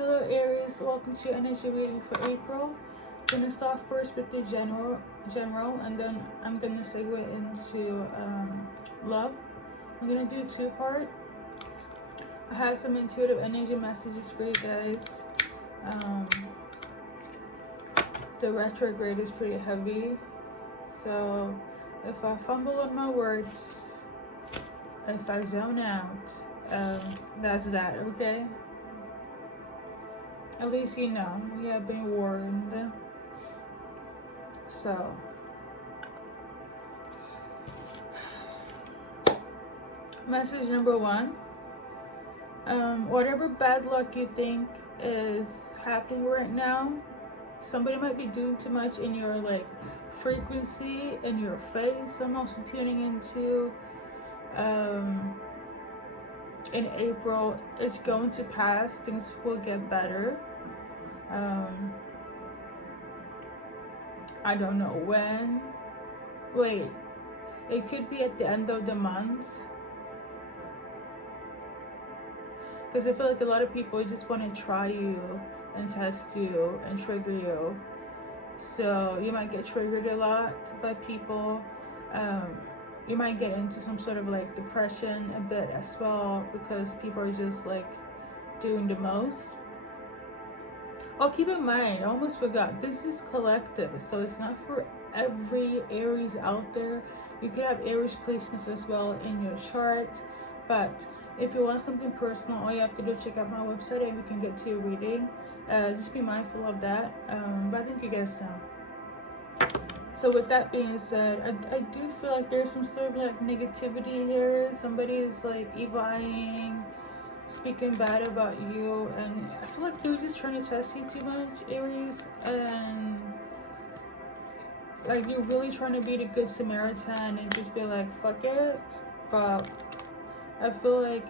Hello Aries, welcome to your energy reading for April. I'm gonna start first with the general, and then I'm gonna segue into love. I'm gonna do two-part. I have some intuitive energy messages for you guys. The retrograde is pretty heavy, so if I fumble on my words, if I zone out, that's that, okay? At least you know, you have been warned. So, message number one. Whatever bad luck you think is happening right now, somebody might be doing too much in your frequency, in your face. I'm also tuning into in April. It's going to pass. Things will get better. I don't know when. Wait, it could be at the end of the month. Because I feel like a lot of people just want to try you and test you and trigger you. So you might get triggered a lot by people. You might get into some sort of depression a bit as well, because people are just doing the most. Oh, keep in mind, I almost forgot, this is collective, so it's not for every Aries out there. You could have Aries placements as well in your chart, but if you want something personal, all you have to do is check out my website and we can get to your reading. Just be mindful of that, but I think you guys know. So with that being said, I do feel like there's some sort of negativity here. Somebody is evil eyeing, speaking bad about you, and I feel like they're just trying to test you too much, Aries, and you're really trying to be the good Samaritan and just be like, fuck it. But I feel like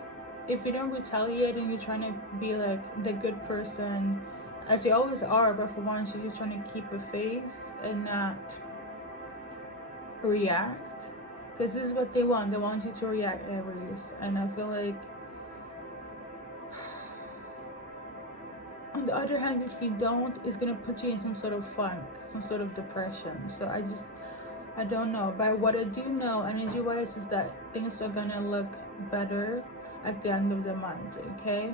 if you don't retaliate and you're trying to be the good person, as you always are, but for once you're just trying to keep a face and not react, because this is what they want. They want you to react, Aries, and I feel like on the other hand, if you don't, it's gonna put you in some sort of funk, some sort of depression. So I don't know. But what I do know, energy wise, is that things are gonna look better at the end of the month, okay?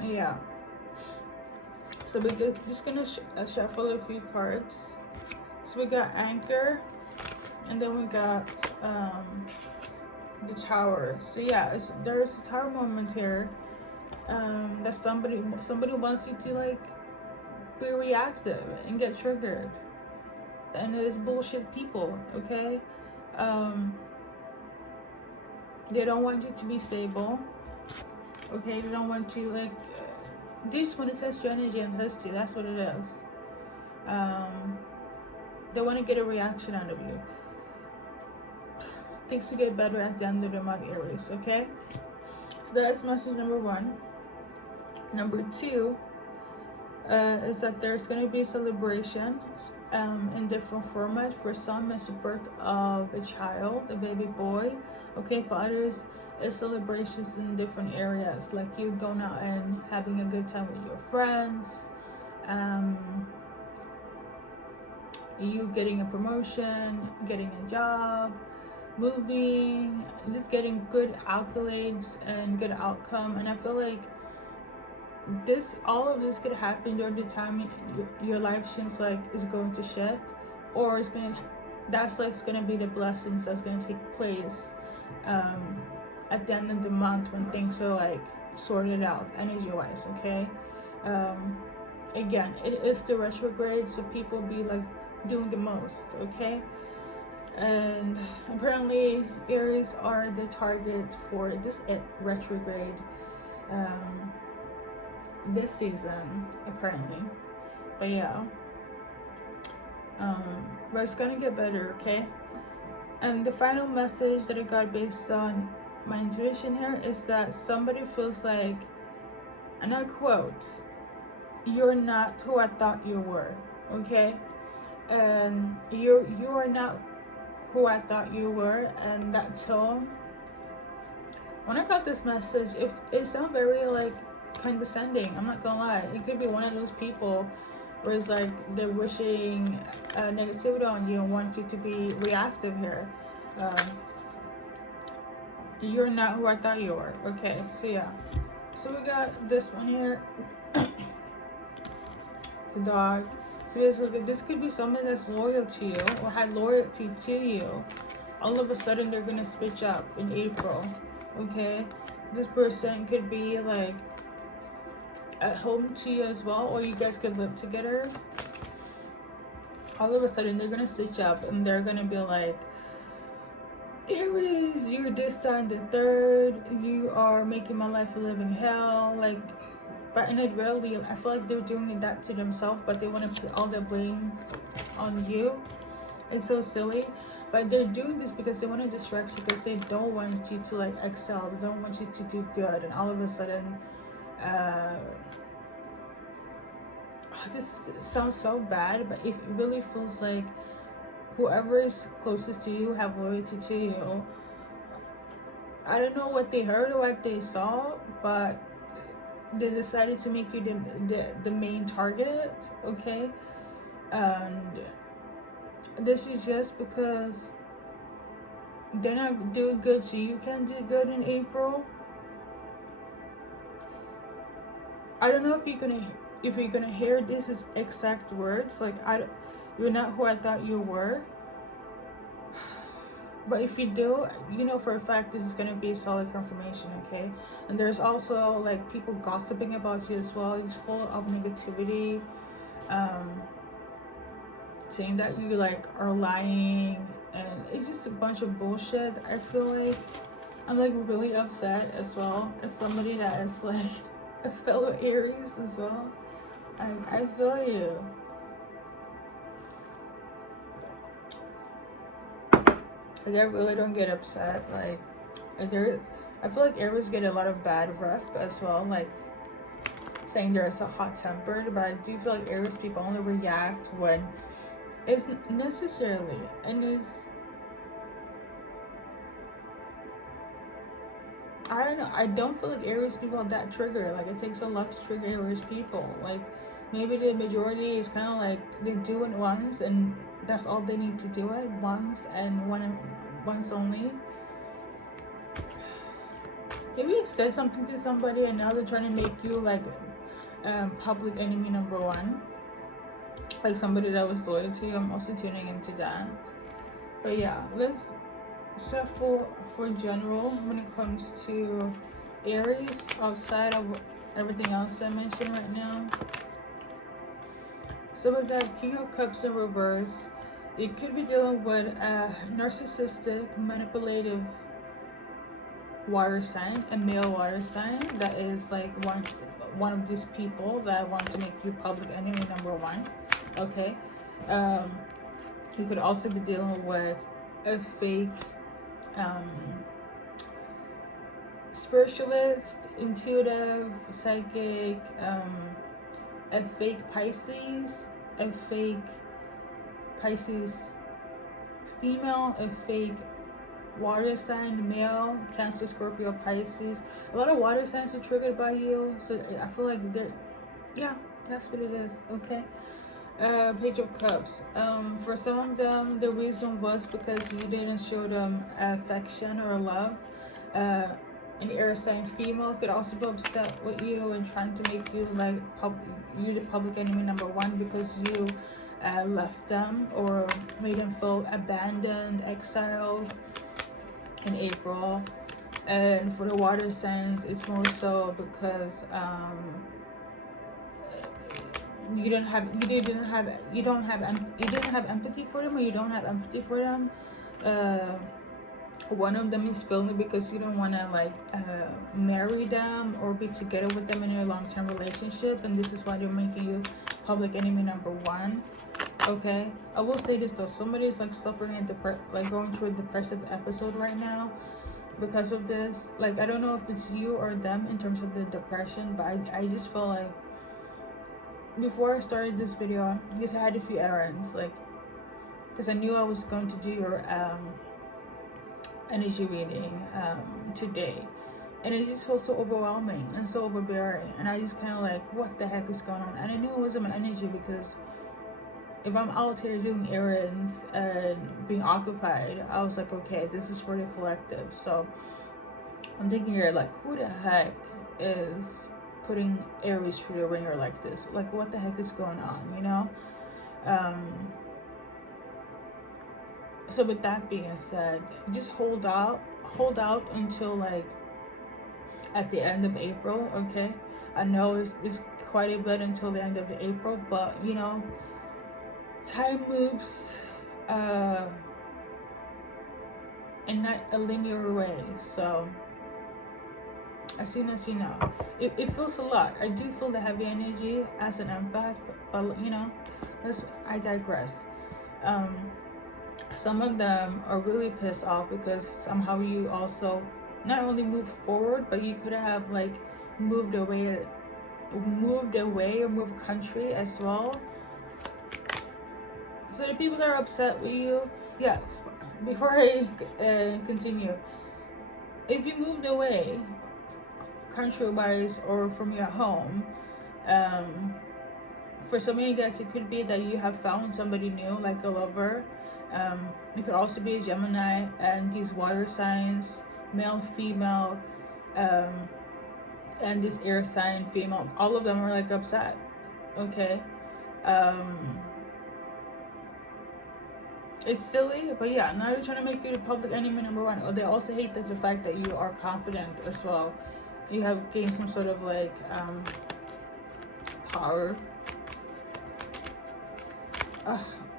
Yeah. So we're just gonna shuffle a few cards. So we got Anchor, and then we got the Tower. So yeah, there's a Tower moment here. That somebody wants you to be reactive and get triggered, and it is bullshit people, okay? They don't want you to be stable, okay? They don't want you they just want to test your energy and test you. That's what it is. They want to get a reaction out of you. Things to get better at the end of the month, Aries, okay? So that's message number one. Number two is that there's going to be a celebration in different format. For some, it's the birth of a child, a baby boy, okay? For others, it's celebrations in different areas, like you going out and having a good time with your friends, you getting a promotion, getting a job, moving, just getting good accolades and good outcome. And I feel like all of this could happen during the time your life seems like is going to shift, or it's gonna be the blessings that's gonna take place at the end of the month, when things are sorted out energy wise, okay? Again, it is the retrograde, so people be doing the most, okay? And apparently Aries are the target for this retrograde this season, apparently. But yeah, but it's gonna get better, okay? And the final message that I got based on my intuition here is that somebody feels like, and I quote, "You're not who I thought you were," okay? And you are not who I thought you were, and that tone when I got this message, if it sounded very like condescending, I'm not gonna lie. It could be one of those people where it's like they're wishing negativity on you and want you to be reactive here. You're not who I thought you were. Okay, so yeah. So we got this one here. The dog. So basically, this could be someone that's loyal to you or had loyalty to you. All of a sudden, they're gonna switch up in April. Okay, this person could be like at home to you as well, or you guys could live together. All of a sudden, they're gonna switch up and they're gonna be like, Aries, you're this, that, and the third. You are making my life a living hell. Like, but in reality, I feel like they're doing that to themselves, but they want to put all the blame on you. It's so silly. But they're doing this because they want to distract you, because they don't want you to like excel. They don't want you to do good. And all of a sudden, this sounds so bad, but it really feels like whoever is closest to you have loyalty to you. I don't know what they heard or what they saw, but they decided to make you the main target. Okay, and this is just because they're not doing good, so you can do good in April. I don't know if you're gonna hear this is exact words like you're not who I thought you were. But if you do, you know for a fact this is going to be solid confirmation, okay? And there's also like people gossiping about you as well. It's full of negativity, saying that you like are lying, and it's just a bunch of bullshit. I feel like I'm like really upset as well as somebody that is like a fellow Aries as well. I feel you. Like, I really don't get upset. Like, I feel like Aries get a lot of bad rep as well. Like, saying they're so hot-tempered, but I do feel like Aries people only react when it's necessarily, and it's, I don't know. I don't feel like Aries people are that triggered. Like, it takes a lot to trigger Aries people. Like, maybe the majority is kind of like they do it once and that's all they need to do it once, and once only. Maybe you said something to somebody and now they're trying to make you like public enemy number one, like somebody that was loyal to you. I'm also tuning into that. But yeah, let's start for general when it comes to Aries, outside of everything else I mentioned right now. So with that, King of Cups in reverse, you could be dealing with a narcissistic, manipulative water sign, a male water sign that is like one of these people that want to make you public enemy number one. Okay, you could also be dealing with a fake spiritualist, intuitive, psychic, a fake Pisces, a fake Pisces female, a fake water sign male, Cancer, Scorpio, Pisces. A lot of water signs are triggered by you, so I feel like yeah, that's what it is. Okay. Page of Cups. For some of them, the reason was because you didn't show them affection or love. An air sign female could also be upset with you and trying to make you like you the public enemy number one because you left them or made them feel abandoned, exiled in April. And for the water signs, it's more so because you didn't have empathy for them, or you don't have empathy for them. One of them is feeling because you don't want to like marry them or be together with them in a long-term relationship, and this is why they're making you public enemy number one. Okay, I will say this though, somebody is like suffering and like going through a depressive episode right now because of this. Like, I don't know if it's you or them in terms of the depression, but I just feel like before I started this video, because I had a few errands, like because I knew I was going to do your energy reading today, and it just feels so overwhelming and so overbearing, and I just kind of like, what the heck is going on? And I knew it wasn't my energy, because if I'm out here doing errands and being occupied, I was like, okay, this is for the collective. So I'm thinking here, like, who the heck is putting Aries through the ringer like this? Like, what the heck is going on, you know? So with that being said, just hold out until like at the end of April, okay? I know it's quite a bit until the end of April, but you know, time moves in not a linear way. So as soon as you know, it feels a lot. I do feel the heavy energy as an empath, but you know, I digress. Some of them are really pissed off because somehow you also not only moved forward, but you could have like moved away or moved country as well. So the people that are upset with you, yeah, before I continue, if you moved away country wise or from your home, for some of you guys, it could be that you have found somebody new, like a lover. It could also be a Gemini, and these water signs, male, female, and this air sign, female, all of them are like upset, okay? It's silly, but yeah, now they're trying to make you the public enemy number one. They also hate the fact that you are confident as well. You have gained some sort of like power.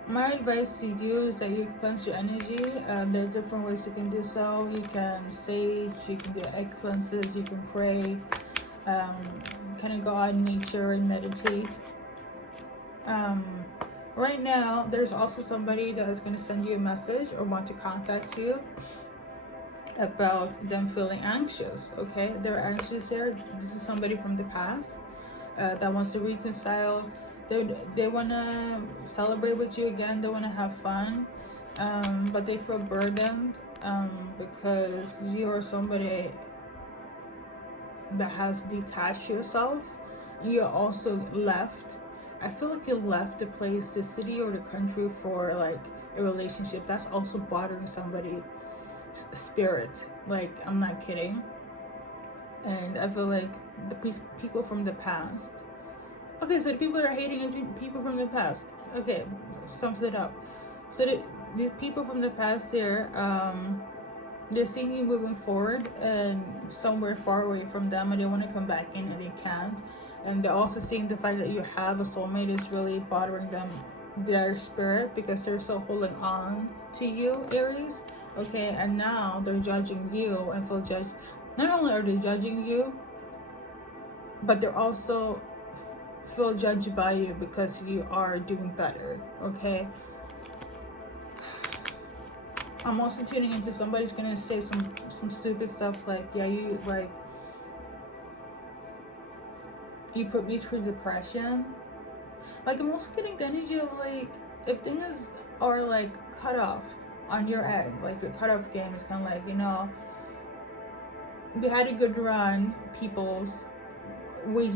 My advice to you is that you cleanse your energy. There are different ways you can do so. You can sage, you can do egg cleanses, you can pray, kind of go out in nature and meditate. Right now, there's also somebody that is going to send you a message or want to contact you about them feeling anxious, okay? They're anxious here. This is somebody from the past that wants to reconcile. They want to celebrate with you again. They want to have fun, but they feel burdened because you are somebody that has detached yourself, and you're also left. I feel like you left the place, the city or the country for like a relationship that's also bothering somebody's spirit. Like, I'm not kidding. And I feel like the people from the past. Okay, so the people that are hating are people from the past. Okay, sums it up. So the people from the past here, they're seeing you moving forward and somewhere far away from them, and they want to come back in and they can't. And they're also seeing the fact that you have a soulmate is really bothering them, their spirit, because they're so holding on to you, Aries. Okay, and now they're judging you and feel judged. Not only are they judging you, but they're also feel judged by you because you are doing better, okay? I'm also tuning into somebody's gonna say some stupid stuff like, yeah, you put me through depression. Like, I'm also getting the energy of like, if things are like cut off on your end, like your cutoff game is kind of like, you know, we had a good run, peoples, we're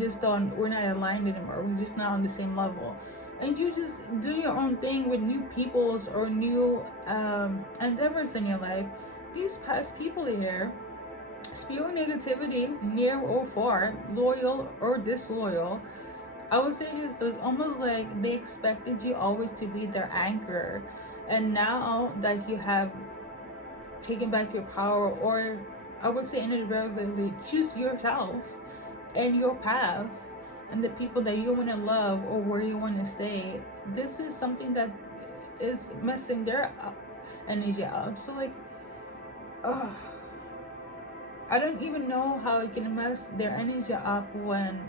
not aligned anymore, we're just not on the same level, and you just do your own thing with new peoples or new endeavors in your life. These past people here spewing negativity near or far, loyal or disloyal, I would say this was almost like they expected you always to be their anchor, and now that you have taken back your power, or I would say inadvertently choose yourself and your path and the people that you want to love or where you want to stay, this is something that is messing their energy up. So like, I don't even know how it can mess their energy up when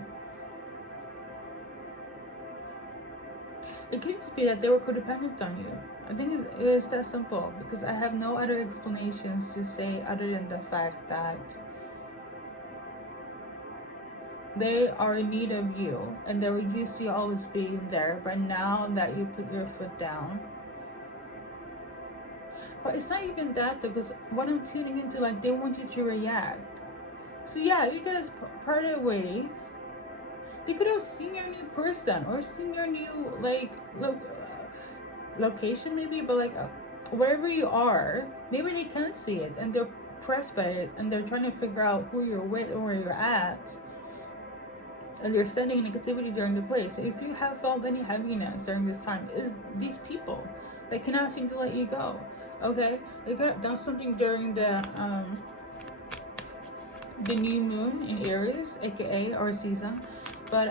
it could just be that they were codependent on you. I think it's that simple, because I have no other explanations to say other than the fact that they are in need of you, and they were used to you always being there, but now that you put your foot down. But it's not even that though, because what I'm tuning into, like, they want you to react. So yeah, you guys parted ways. They could have seen your new person or seen your new like location maybe, but like wherever you are, maybe they can't see it and they're pressed by it and they're trying to figure out who you're with or where you're at, and you're sending negativity during the play. So if you have felt any heaviness during this time, is these people that cannot seem to let you go. Okay, you could have done something during the new moon in Aries, aka our season, but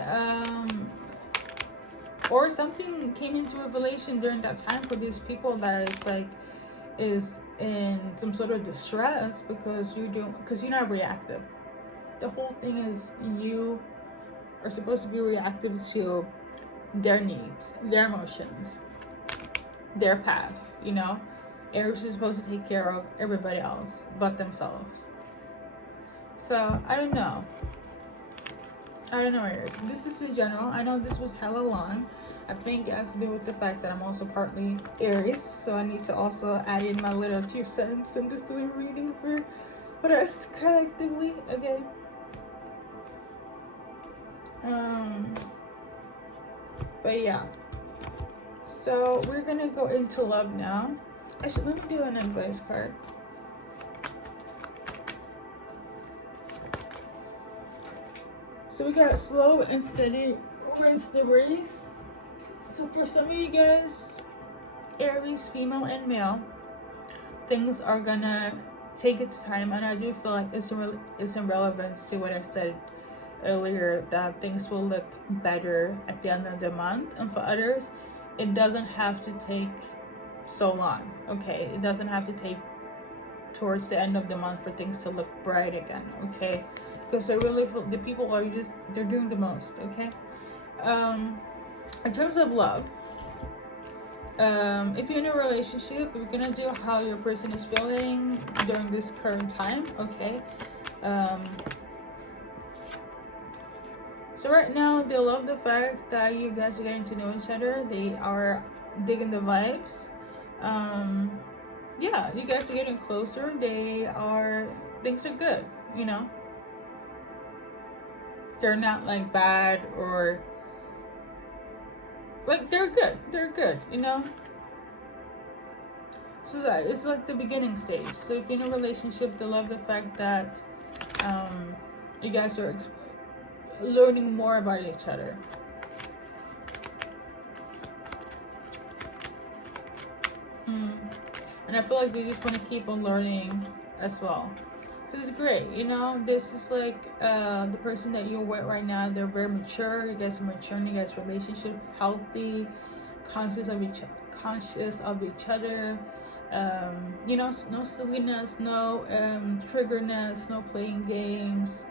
or something came into revelation during that time for these people that is in some sort of distress because you're not reactive. The whole thing is you are supposed to be reactive to their needs, their emotions, their path, you know. Aries is supposed to take care of everybody else but themselves. So I don't know, Aries. This is in general. I know this was hella long. I think it has to do with the fact that I'm also partly Aries, so I need to also add in my little 2 cents in this little reading for us collectively. Okay. But yeah. So we're gonna go into love now. Actually, let me do an advice card. So we got slow and steady wins the race. So for some of you guys, Aries, female and male, things are gonna take its time, and I do feel like it's in relevance to what I said earlier, that things will look better at the end of the month. And for others, it doesn't have to take so long. Okay, it doesn't have to take towards the end of the month for things to look bright again. Okay, because I really feel the people are they're doing the most. Okay, in terms of love, if you're in a relationship, we're gonna do how your person is feeling during this current time. Okay, so right now they love the fact that you guys are getting to know each other. They are digging the vibes. Yeah, you guys are getting closer. Things are good, you know. They're not like bad or like they're good, you know. So that it's like the beginning stage. So if you're in a relationship, they love the fact that you guys are learning more about each other. And I feel like they just want to keep on learning as well. So it's great, you know. This is like the person that you're with right now. They're very mature. You guys are mature in you guys' relationship, healthy, conscious of each other. You know, no silliness, no triggerness, no playing games.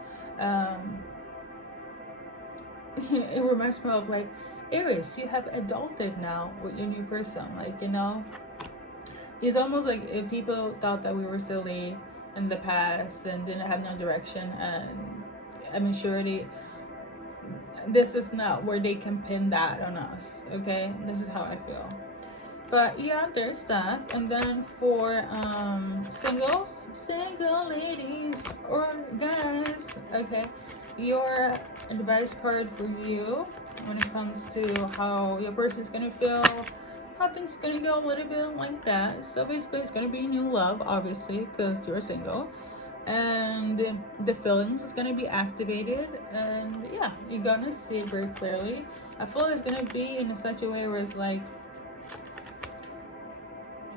It reminds me of like Aries. You have adulted now with your new person. Like, you know, it's almost like if people thought that we were silly in the past and didn't have no direction and immaturity, this is not where they can pin that on us. Okay, this is how I feel. But yeah, there's that. And then for single ladies or guys, okay, your advice card for you when it comes to how your person's gonna feel, how things are gonna go, a little bit like that. So basically it's gonna be new love, obviously, because you're single, and the feelings is gonna be activated, and yeah, you're gonna see it very clearly. I feel it's gonna be in such a way where it's like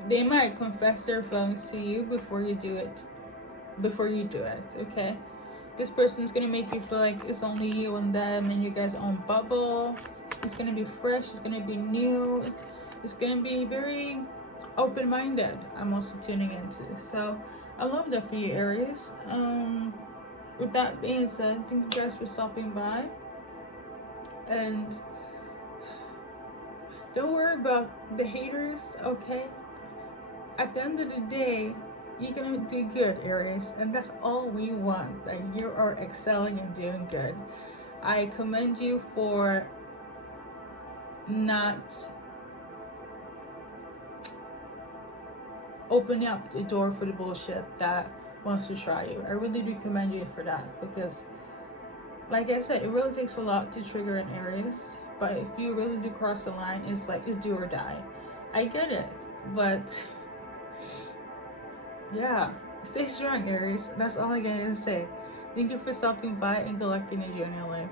they might confess their feelings to you before you do it. Okay, this person's gonna make you feel like it's only you and them and you guys' own bubble. It's gonna be fresh, it's gonna be new, it's gonna be very open-minded. I'm also tuning into, so I love that for you, Aries. With that being said, thank you guys for stopping by, and don't worry about the haters. Okay, at the end of the day, you're gonna do good, Aries, and that's all we want, that you are excelling and doing good. I commend you for not opening up the door for the bullshit that wants to try you. I really do commend you for that, because like I said, it really takes a lot to trigger an Aries. But if you really do cross the line, it's like, it's do or die. I get it, but yeah, stay strong, Aries. That's all I gotta say. Thank you for stopping by and collecting energy in your life.